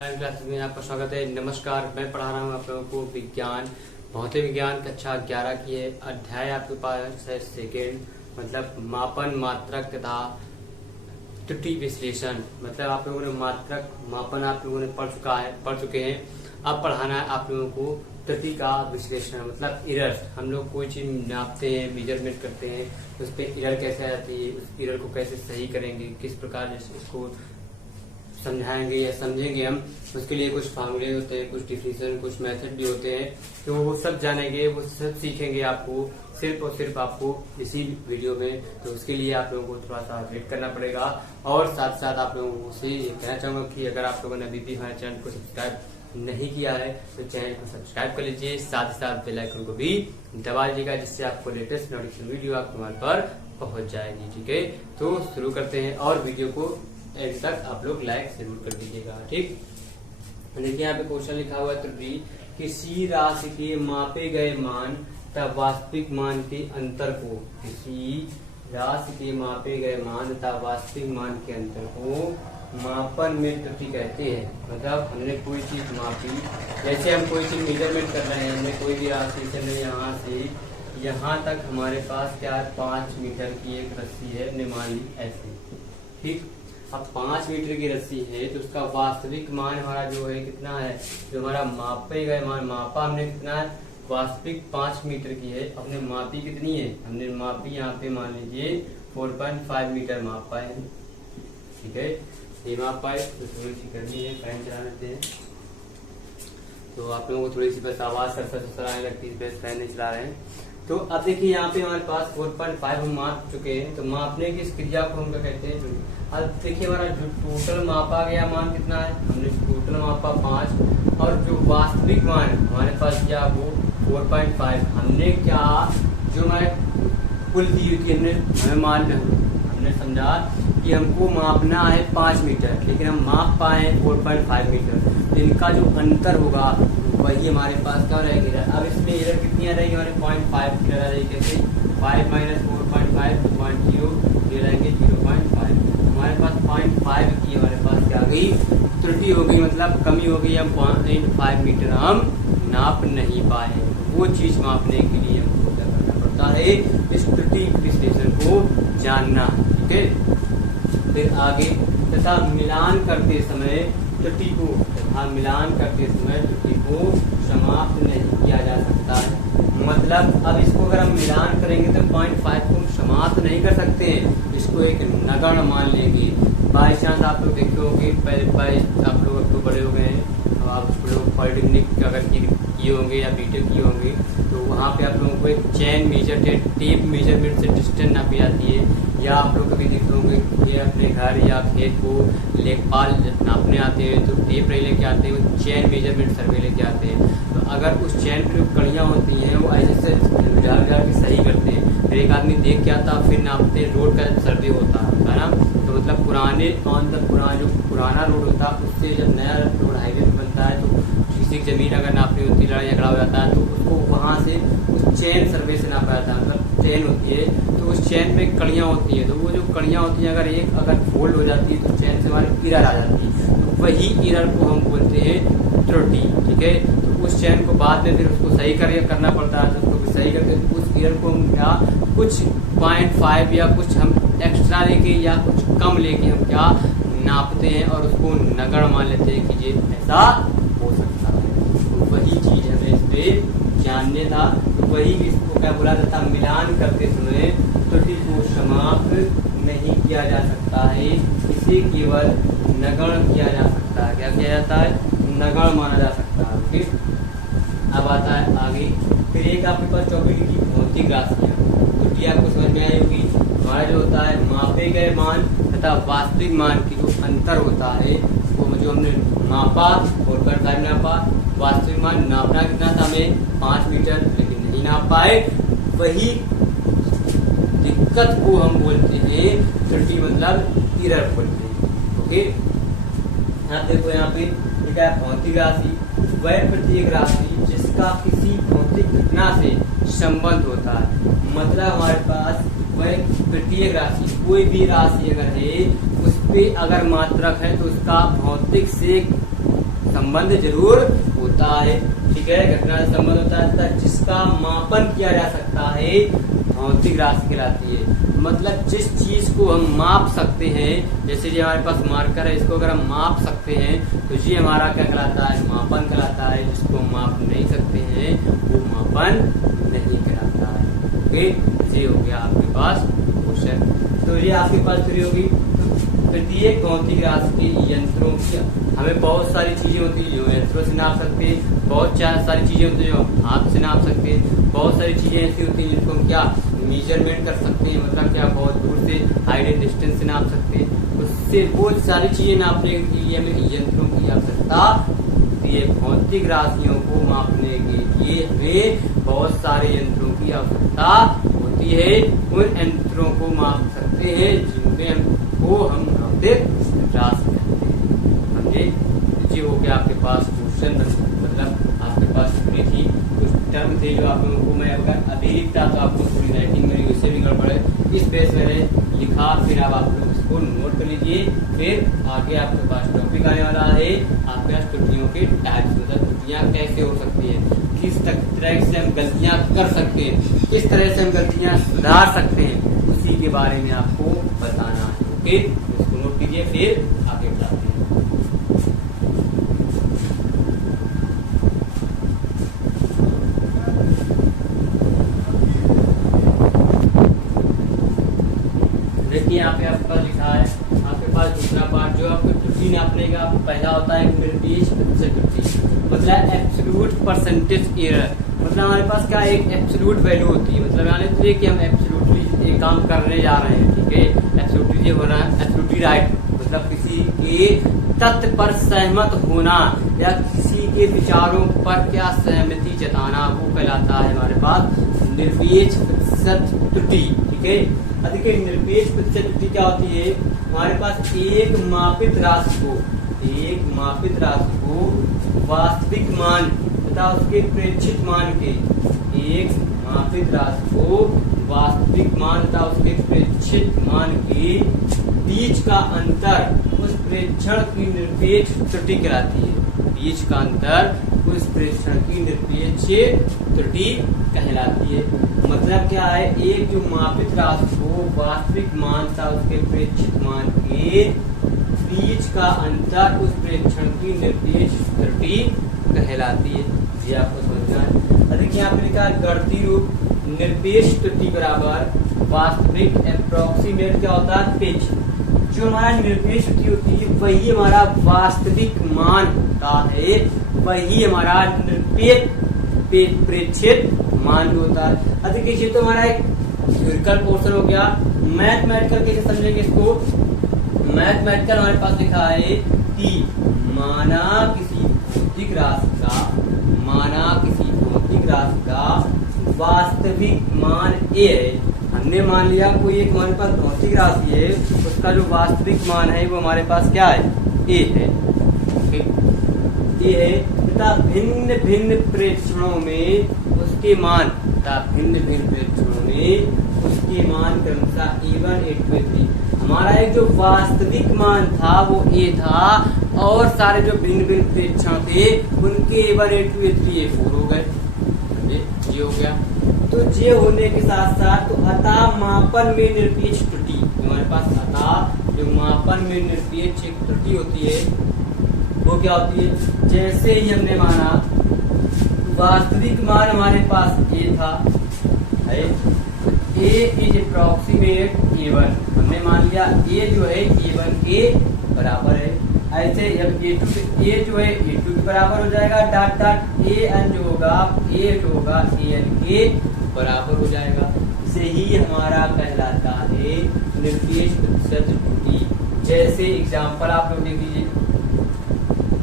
Classes में आपका स्वागत है। नमस्कार, मैं पढ़ा रहा हूँ आप लोगों को विज्ञान, भौतिक विज्ञान कक्षा 11 की है। अध्याय आपके पास है सेकेंड, मतलब मापन, मात्रक तथा त्रुटि विश्लेषण। मतलब आप लोगों ने मात्रक मापन आप लोगों ने पढ़ चुके हैं। अब पढ़ाना है आप लोगों को त्रुटि का विश्लेषण, मतलब एरर। हम लोग कोई चीज नापते हैं, मेजरमेंट करते हैं, उस पर एरर कैसे आती है, उस एरर को कैसे सही करेंगे, किस प्रकार इसको समझाएंगे या समझेंगे हम। उसके लिए कुछ फार्मूले होते हैं, कुछ डिफिनेशन, कुछ मेथड भी होते हैं, तो वो सब जानेंगे, वो सब सीखेंगे आपको सिर्फ और सिर्फ आपको इसी वीडियो में। तो उसके लिए आप लोगों को थोड़ा सा वेट करना पड़ेगा। और साथ साथ आप लोगों से ये कहना चाहूंगा कि अगर आप लोगों ने अभी भी हमारे चैनल को सब्सक्राइब नहीं किया है तो चैनल को सब्सक्राइब कर लीजिए, साथ ही साथ बेल आइकन को भी दबा लीजिएगा, जिससे आपको लेटेस्ट नोटिफिकेशन वीडियो आपके मोबाइल पर पहुंच जाएगी। ठीक है, तो शुरू करते हैं और वीडियो को एंड तक आप लोग लाइक जरूर कर दीजिएगा। ठीक, देखिए यहाँ पे क्वेश्चन लिखा हुआ है त्रुटि, किसी राशि के मापे गए मान तथा वास्तविक मान के अंतर को, किसी राशि के मापे गए मान तथा वास्तविक मान के अंतर को मापन में त्रुटि कहते हैं। मतलब हमने कोई चीज मापी, जैसे हम कोई चीज मेजरमेंट कर रहे हैं, हमने कोई भी राशि चले यहाँ से यहाँ तक हमारे पास क्या है, 5 मीटर की एक रस्सी है, हमने मान ली ऐसे। ठीक, अब 5 मीटर की रस्सी है तो उसका वास्तविक मान हमारा जो है कितना है, जो हमारा मापे गए मान, मापा हमने कितना है, वास्तविक 5 मीटर की है। अपने मापी कितनी है, हमने मापी यहाँ पे मान लीजिए 4.5 मीटर माप पाए। ठीक है, ये माप पाए तो थोड़ी सी गर्मी है, फैन चला लेते हैं तो आप लोगों को थोड़ी सी बस आवाज सर आने लगती है, फैन नहीं चला रहे हैं। तो अब देखिए यहाँ पे हमारे पास 4.5 हम माप चुके हैं, तो मापने की इस क्रिया को हम क्या कहते हैं। अब देखिए हमारा जो टोटल मापा गया मान कितना है, हमने टोटल मापा 5, और जो वास्तविक मान हमारे पास क्या वो 4.5। हमने क्या जो मैं कुल दी हुई थी, हमने समझा कि हमको मापना है 5 मीटर, लेकिन हम माप पाए 4.5 मीटर। इनका जो अंतर होगा वही हमारे पास क्या रहेगा। अब इसमें एरर कितनी आ रहेगी, हमारे 0.5 एरर आ रहेगी। कैसे 5 - 4.5 2.0 ये रहेंगे 0.5। हमारे पास 0.5 की हमारे पास क्या आ गई, त्रुटि हो गई, मतलब कमी हो गई। हम 0.5 मीटर हम नाप नहीं पाए। वो चीज मापने के लिए हमको क्या करना पड़ता है, इस त्रुटि विश्लेषण को जानना। ठीक है, फिर आगे तथा मिलान करते समय त्रुटि को समाप्त नहीं किया जा सकता है। मतलब अब इसको अगर हम मिलान करेंगे तो 0.5 को हम समाप्त नहीं कर सकते हैं, इसको एक नगण्य मान लेंगे। बाई चांस आप लोग देखे होंगे, पहले आप लोग अब तो बड़े हो गए हैं, आप लोग पॉलिटेक्निक अगर किए होंगे या बीटेक किए होंगे, तो वहाँ पे आप लोगों को एक चैन मेजर टेप मेजरमेंट से डिस्टेंस नापी जाती है। या आप लोग कभी देखे होंगे ये अपने घर या खेत को लेखपाल नापने आते हैं तो टेप नहीं लेके आते हैं, वो चैन मेजरमेंट सर्वे लेके आते हैं। तो अगर उस चैन की जो कड़ियाँ होती हैं वो ऐसे से डाल के सही करते हैं, फिर एक आदमी देख के आता फिर नापते। रोड का सर्वे होता है ना, तो मतलब पुराना रोड होता है, उससे जब नया रोड हाईवे बनता है तो किसी की जमीन अगर नापनी होती है, लड़ाई झगड़ा हो जाता है, तो उसको वहाँ से उस चैन सर्वे से नापा जाता है। मतलब चैन होती है तो उस चैन में कड़ियाँ होती है, तो वो जो कड़ियाँ होती हैं अगर फोल्ड हो जाती है तो चैन से हमारी एरर आ जाती है, तो वही एरर को हम बोलते हैं त्रुटि। ठीक है, तो उस चैन को बाद में फिर उसको सही करना पड़ता है, तो उसको सही करके उस एरर को हम क्या कुछ 0.5 या कुछ हम एक्स्ट्रा लेके या कुछ कम लेके हम क्या नापते हैं और उसको नगण्य मान लेते हैं कि ये ऐसा हो सकता है। तो वही चीज हमें इस पे जानने था, तो वही इसको क्या बोला जाता है, मिलान करते समय त्रुटि को समाप्त नहीं किया जा सकता है, इसे केवल नगण्य किया जा सकता है। क्या किया जाता है, नगण्य माना जा सकता है। ठीक, अब आता है आगे, फिर एक आपके पास टॉपिक की भौतिक राशियाँ, त्रुटि आपको समझ में आई होगी। हमारा जो होता है मापे गए मान तथा वास्तविक मान की जो अंतर होता है, वो जो हमने मापा 4.5 नापा, वास्तविक मान नापना कितना था हमें 5 मीटर, लेकिन नहीं नाप पाए। वही दिक्कत को हम बोलते हैं त्रुटि, मतलब एरर बोलते हैं। ओके, यहाँ देखो, यहाँ पे लिखा है भौतिक राशि वह प्रत्येक राशि जिसका किसी भौतिक घटना से संबंध होता है। मतलब हमारे पास वह प्रत्येक राशि, कोई भी राशि अगर है उस पे अगर मात्रक है तो उसका भौतिक से संबंध जरूर होता है। ठीक है, घटना से संबंध होता है जिसका मापन किया जा सकता है, भौतिक राशि कहलाती है। मतलब जिस चीज को हम माप सकते हैं, जैसे ये हमारे पास मार्कर है, इसको अगर हम माप सकते हैं तो ये हमारा क्या कहलाता है, मापन कहलाता है। जिसको हम माप नहीं सकते हैं वो मापन नहीं कहलाता है। ओके, ये हो गया आपके पास क्वेश्चन। तो ये आपके पास थ्योरी होगी। प्रत्येक भौतिक राशि के यंत्रों की हमें बहुत सारी चीजें होती है जो यंत्रों से नाप सकते हैं, बहुत सारी चीजें होती है जो हम हाथ से नाप सकते हैं, बहुत सारी चीजें ऐसी होती हैं जिनको हम क्या मेजरमेंट कर सकते हैं, मतलब क्या बहुत दूर से हाइट एंड डिस्टेंस से नाप सकते हैं। उससे वो सारी चीजें नापने के लिए हमें यंत्रों की आवश्यकता होती है। भौतिक राशियों को मापने के लिए हमें बहुत सारे यंत्रों की आवश्यकता होती है। उन यंत्रों को माप सकते हैं जिनमें हमको हम भौतिक राशि कहते हैं। समझे? ये हो गया आपके पास क्वेश्चन, मतलब आपके पास थ्योरी थी, कुछ टर्म थे जो आप लोगों को मैं अगर अभी लिखता तो आपको थोड़ी राइटिंग मेरी उससे भी गड़बड़ है, इस बेस मैंने लिखा। फिर अब आप लोग इसको नोट कर लीजिए। फिर आगे आपके पास टॉपिक आने वाला है आपके पास त्रुटियों के टाइप्स, मतलब त्रुटियां कैसे हो सकती है, किस तरह से हम गलतियां कर सकते हैं, किस तरह से हम गलतियां सुधार सकते हैं, उसी के बारे में आपको बताना है। ओके, इसको नोट कीजिए, फिर आगे बढ़ाते हैं। देखिए यहाँ पे आपके पास लिखा है, आपके पास दूसरा पार्ट जो आपको त्रुटि नापने का पहला होता है निरपेक्ष प्रतिशत त्रुटि, मतलब एब्सोल्यूट परसेंटेज एरर। मतलब हमारे पास क्या एक एब्सोल्यूट वैल्यू होती है, मतलब मान लीजिए कि हम एब्सोल्यूटली एक काम करने जा रहे हैं। ठीक है, एब्सोल्यूटली ये होना है एब्सोल्यूटली राइट, मतलब किसी के तथ्य पर सहमत होना या किसी के विचारों पर क्या सहमति जताना, वो कहलाता है हमारे पास निरपेक्ष प्रतिशत त्रुटि। ठीक है, देखिए निरपेक्ष प्रतिशत त्रुटि क्या होती है, हमारे पास एक मापित राशि को वास्तविक मान तथा उसके प्रेक्षित मान के, एक मापित राशि को वास्तविक मान तथा उसके प्रेक्षित मान के बीच का अंतर उस प्रेक्षण की निरपेक्ष त्रुटि कहलाती है। बीच का अंतर उस प्रेक्षण की निरपेक्ष त्रुटि कहलाती है। मतलब क्या है, एक जो मापित राशि को वास्तविक मान तथा उसके प्रेक्षित मान के बीच का अंतर उस प्रेक्षण की निरपेक्ष त्रुटि कहलाती है। ये आपको समझना है। देखिए यहाँ पे लिखा है गणितीय रूप निरपेक्ष त्रुटि बराबर वास्तविक अप्रोक्सीमेट क्या होता है, पिच। जो हमारा निरपेक्ष त्रुटि होती है वही हमारा वास्तविक मान होता है, वही हमारा निरपेक्ष प्रेक्षित मान होता है। देखिए ये तो हमारा एक थ्योरिकल पोर्शन हो गया। मैथमेटिकल कैसे समझेंगे इसको, मैथमेटिकल हमारे पास लिखा है कि माना किसी भौतिक राशि का वास्तविक मान ए है। हमने मान लिया कोई एक हमारे पास भौतिक राशि है, उसका जो वास्तविक मान है वो हमारे पास क्या है, ए है। ए है तथा भिन्न भिन्न प्रेक्षणों में उसके मान क्रमशः A1 A2 A3। हमारा एक जो वास्तविक मान था वो ए था और सारे जो भिन्न भिन्न प्रेक्षण थे उनके A1 A2 A3 A4 हो गए। ये हो गया। तो ये होने के साथ साथ तो अतः मापन में निरपेक्ष त्रुटि, हमारे पास अतः जो मापन में निरपेक्ष एक त्रुटि होती है वो क्या होती है, जैसे ही हमने माना वास्तविक मान हमारे पास ए था, ए इज अप्रोक्सीमेट A1, हमने मान लिया ए जो है A1 के बराबर है। ऐसे जब ए जो है A2 के बराबर हो जाएगा, डॉट डॉट AN जो होगा AN के बराबर हो जाएगा। इसे ही हमारा कहलाता है निरपेक्ष प्रतिशत त्रुटि। जैसे एग्जाम्पल आप लोग देख लीजिए,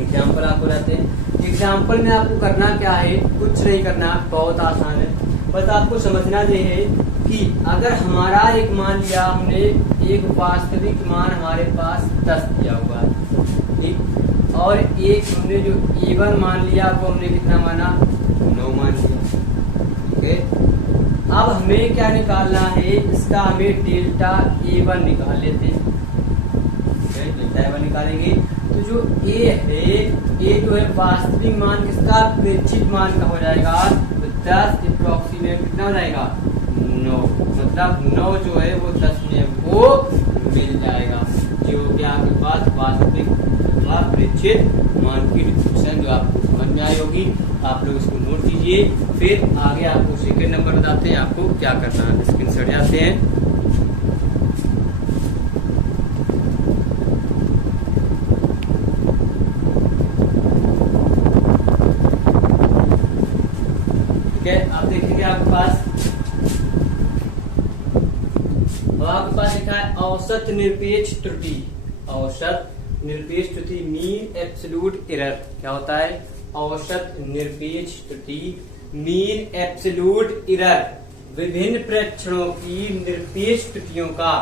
एग्जाम्पल आपको रहते हैं। एग्जाम्पल में आपको करना क्या है, कुछ नहीं करना, बहुत आसान है। बस आपको समझना ये है कि अगर हमारा एक मान लिया हमने, एक वास्तविक मान हमारे पास 10 दिया हुआ है, ठीक, और एक हमने जो A1 मान लिया वो हमने कितना माना, 9 मान लिया। ठीक है, अब हमें क्या निकालना है, इसका हमें डेल्टा A1 निकाल लेते हैं। डेल्टा A1 निकालेंगे तो जो ए है, ए जो है वास्तविक मान किसका, प्रेक्षित मान का हो जाएगा, तो 10 अप्रोक्सीमेट कितना हो जाएगा, 9, मतलब 9 जो है वो 10 में वो मिल जाएगा। जो कि आपके पास वास्तविक अथवा प्रेक्षित मान की डिस्क्रिप्शन जो आपको समझ में आई होगी, आप लोग इसको नोट कीजिए। फिर आगे आपको सेकंड नंबर बताते हैं आपको क्या करना है। स्क्रीनशॉट जाते हैं। ठीक है, आप देखेंगे आपके पास, आपके पास लिखा है औसत निरपेक्ष त्रुटि। औसत निरपेक्ष त्रुटि, मीन एब्सोल्यूट एरर। क्या होता है, औसत निरपेक्ष त्रुटि, मीन एब्सोल्यूट एरर, विभिन्न प्रेक्षणों की निरपेक्ष त्रुटियों का,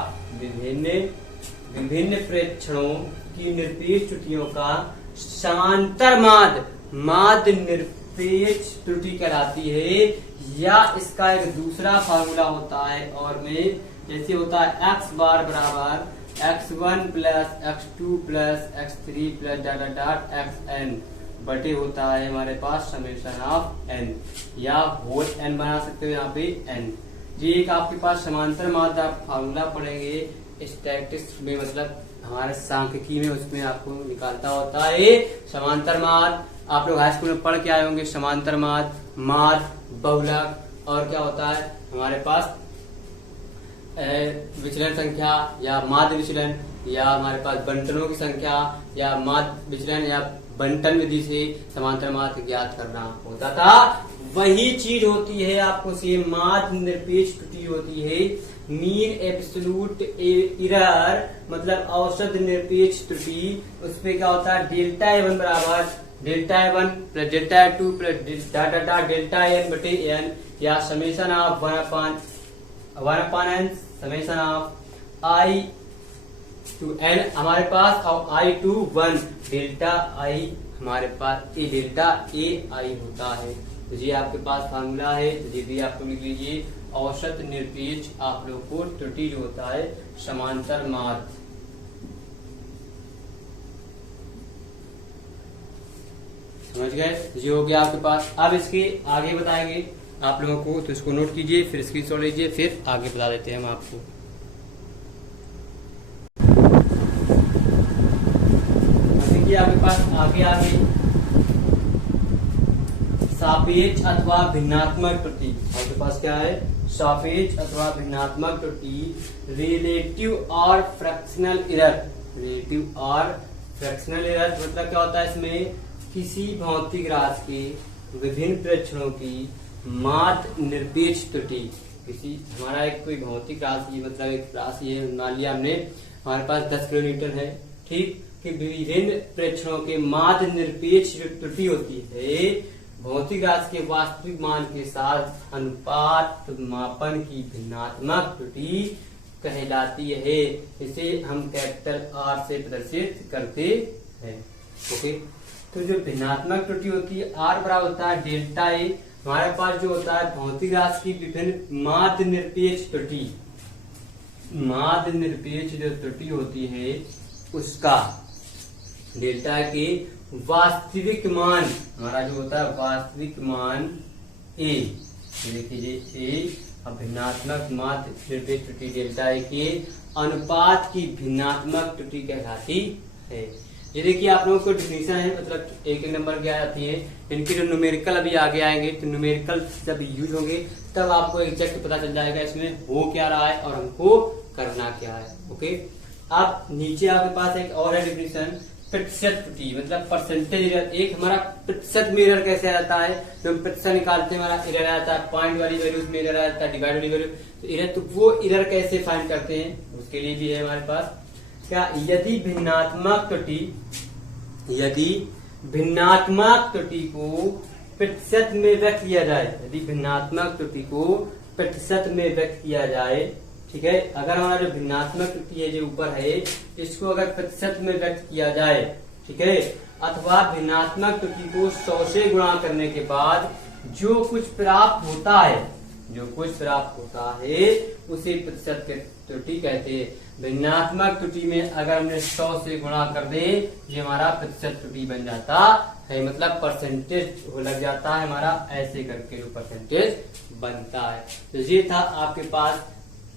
विभिन्न प्रेक्षणों की निरपेक्ष त्रुटियों का समांतर माध्य निरपेक्ष त्रुटि कहलाती है। या इसका एक दूसरा फार्मूला होता है और में जैसे होता है x बार बराबर x1 plus x2 plus x3 plus dot dot xn बटे होता है हमारे पास समेशन ऑफ n, या होल n बना सकते हो यहाँ पे n। ये एक आपके पास समांतर माध्य आप फार्मूला पढ़ेंगे स्टैटिस्टिक्स में, मतलब हमारे सांख्यिकी में, उसमें आपको निकालता होता है समांतर माध्य। आप लोग हाई स्कूल में पढ़ के आए होंगे समांतर माध्य, बहुलक, और क्या होता है हमारे पास विचलन संख्या या माध्य विचलन, या हमारे पास बंटनों की संख्या या माध्य विचलन या बंटन विधि से समांतर माध्य ज्ञात करना होता था। वही चीज होती है आपको सेम माध्य निरपेक्ष त्रुटि होती है, मीन एब्सोल्यूट एरर, मतलब औसत निरपेक्ष त्रुटि। उसपे क्या होता है, डेल्टा A1 बराबर delta A1 plus delta A2 plus delta n बटे n, या summation of 1/n summation of i to n हमारे पास, और i टू 1 डेल्टा i हमारे पास ए डेल्टा AI होता है। तो ये आपके पास फार्मूला है, तो ये भी आपको लिख लीजिए। औसत निरपेक्ष आप लोग को त्रुटि जो होता है समांतर माध्य, समझ गए, ये हो गया आपके पास। अब इसके आगे बताएंगे आप लोगों को, तो इसको नोट कीजिए, फिर स्क्रीनशॉट लीजिए, फिर आगे बता देते हैं हम आपको। देखिए आपके पास आगे सापेक्ष अथवा भिन्नात्मक त्रुटि, आपके पास क्या है, सापेक्ष अथवा भिन्नात्मक त्रुटि, रिलेटिव और फ्रैक्शनल एरर। रिलेटिव और फ्रैक्शनल एरर मतलब क्या होता है, इसमें किसी भौतिक राशि के विभिन्न प्रेक्षणों की माध्य निरपेक्ष त्रुटि। किसी हमारा एक कोई भौतिक राशि, मतलब एक राशि है, मान लिया हमने हमारे पास 10 किलोमीटर है, ठीक, कि विभिन्न प्रेक्षणों के माध्य निरपेक्ष त्रुटि होती है, भौतिक राशि के वास्तविक मान के साथ अनुपात मापन की भिन्नात्मक त्रुटि कहलाती है। इसे हम कैपिटल R से प्रदर्शित करते हैं। ओके, तो जो भिन्नात्मक त्रुटि होती है R बराबर होता है डेल्टा A, हमारे पास जो होता है भौतिक राशि की विभिन्न माध्य निरपेक्ष त्रुटि, माध्य निरपेक्ष जो त्रुटि होती है उसका डेल्टा के वास्तविक मान, हमारा जो होता है वास्तविक मान A, देखिए A, अब भिन्नात्मक माध्य निरपेक्ष त्रुटि डेल्टा A के अनुपात की भिन्नात्मक त्रुटि कहलाती है। ये देखिए आप लोगों को डिफिनेशन है, मतलब एक नंबर क्या आती है, इनके जो न्यूमेरिकल अभी आगे आएंगे, तो न्यूमेरिकल जब यूज होंगे तब आपको एग्जैक्ट पता चल जाएगा इसमें हो क्या रहा है और हमको करना क्या है। ओके, अब नीचे आपके पास एक और है डिफिनेशन, प्रतिशत त्रुटि, मतलब परसेंटेज एरर। एक हमारा प्रतिशत में एरर कैसे आता है, तो हम प्रतिशत निकालते हैं, हमारा एरर आता है पॉइंट वाली वैल्यू में एरर आता है, डिवाइड वाली वैल्यू, तो एरर, तो वो एरर कैसे फाइंड करते हैं, उसके लिए भी है हमारे पास क्या, यदि भिन्नात्मक त्रुटि को प्रतिशत में व्यक्त किया जाए, यदि भिन्नात्मक त्रुटि को प्रतिशत में व्यक्त किया जाए, ठीक है, अगर हमारा जो भिन्नात्मक त्रुटि है जो ऊपर है इसको अगर प्रतिशत में व्यक्त किया जाए, ठीक है, अथवा भिन्नात्मक त्रुटि को 100 से गुणा करने के बाद जो कुछ प्राप्त होता है, जो कुछ प्राप्त होता है उसे प्रतिशत त्रुटि कहते हैं। भिन्नात्मक त्रुटि में अगर हमने 100 से गुणा कर दे, ये हमारा प्रतिशत त्रुटि बन जाता है, मतलब परसेंटेज लग जाता है हमारा, ऐसे करके जो परसेंटेज बनता है। तो ये था आपके पास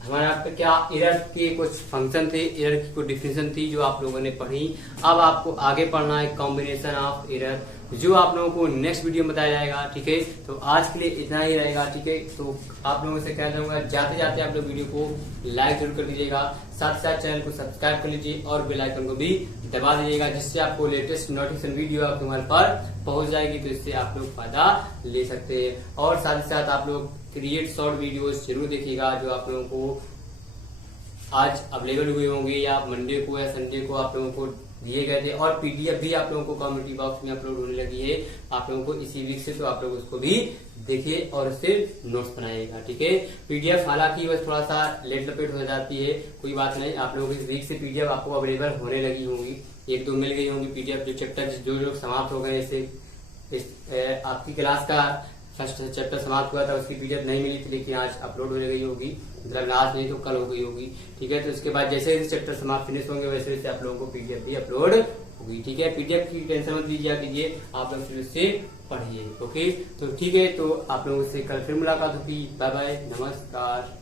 हमारा पे क्या एरर के कुछ फंक्शन थे, एरर की कुछ डिफिनेशन थी जो आप लोगों ने पढ़ी। अब आपको आगे पढ़ना है कॉम्बिनेशन ऑफ एरर, जो आप लोगों को नेक्स्ट वीडियो में बताया जाएगा। ठीक है, तो आज के लिए इतना ही रहेगा। ठीक है, तो आप लोगों से कहना चाहूंगा जाते जाते आप लोग वीडियो को लाइक जरूर कर दीजिएगा, साथ साथ चैनल को सब्सक्राइब कर लीजिए और बेल आइकन को भी दबा दीजिएगा, जिससे आपको लेटेस्ट नोटिफिकेशन वीडियो आप तुम्हारे पर पहुंच जाएगी, तो इससे आप लोग फायदा ले सकते हैं। और साथ ही साथ आप लोग क्रिएट शॉर्ट वीडियोस जरूर देखिएगा, जो आप लोगों को आज अवेलेबल हुए होंगे या मंडे को या संडे को आप लोगों को दिए गए थे, और पीडीएफ भी आप लोगों को कम्युनिटी बॉक्स में अपलोड होने लगी है आप लोगों को इसी वीक से, तो आप लोग उसको भी देखिए और उससे नोट्स बनाइएगा। ठीक है, पीडीएफ हालांकि बस थोड़ा सा लेट लपेट हो जाती है, कोई बात नहीं, आप लोगों को इस वीक से पीडीएफ आपको अवेलेबल होने लगी होंगी, 1-2 मिल गई होंगी पीडीएफ। जो चैप्टर जो लोग समाप्त हो गए, जैसे आपकी क्लास का फर्स्ट चैप्टर समाप्त हुआ था, उसकी पीडीएफ नहीं मिली थी, लेकिन आज अपलोड होने गई होगी, मतलब आज नहीं तो कल हो गई होगी। ठीक है, तो इसके बाद जैसे जैसे चैप्टर समाप्त फिनिश होंगे वैसे वैसे आप लोगों को पीडीएफ भी अपलोड होगी। ठीक है, पीडीएफ की टेंशन मत लीजिए, आप लोग फिर उससे पढ़िए। ओके, तो ठीक है, तो आप लोगों से कल फिर मुलाकात होगी। बाय बाय, नमस्कार।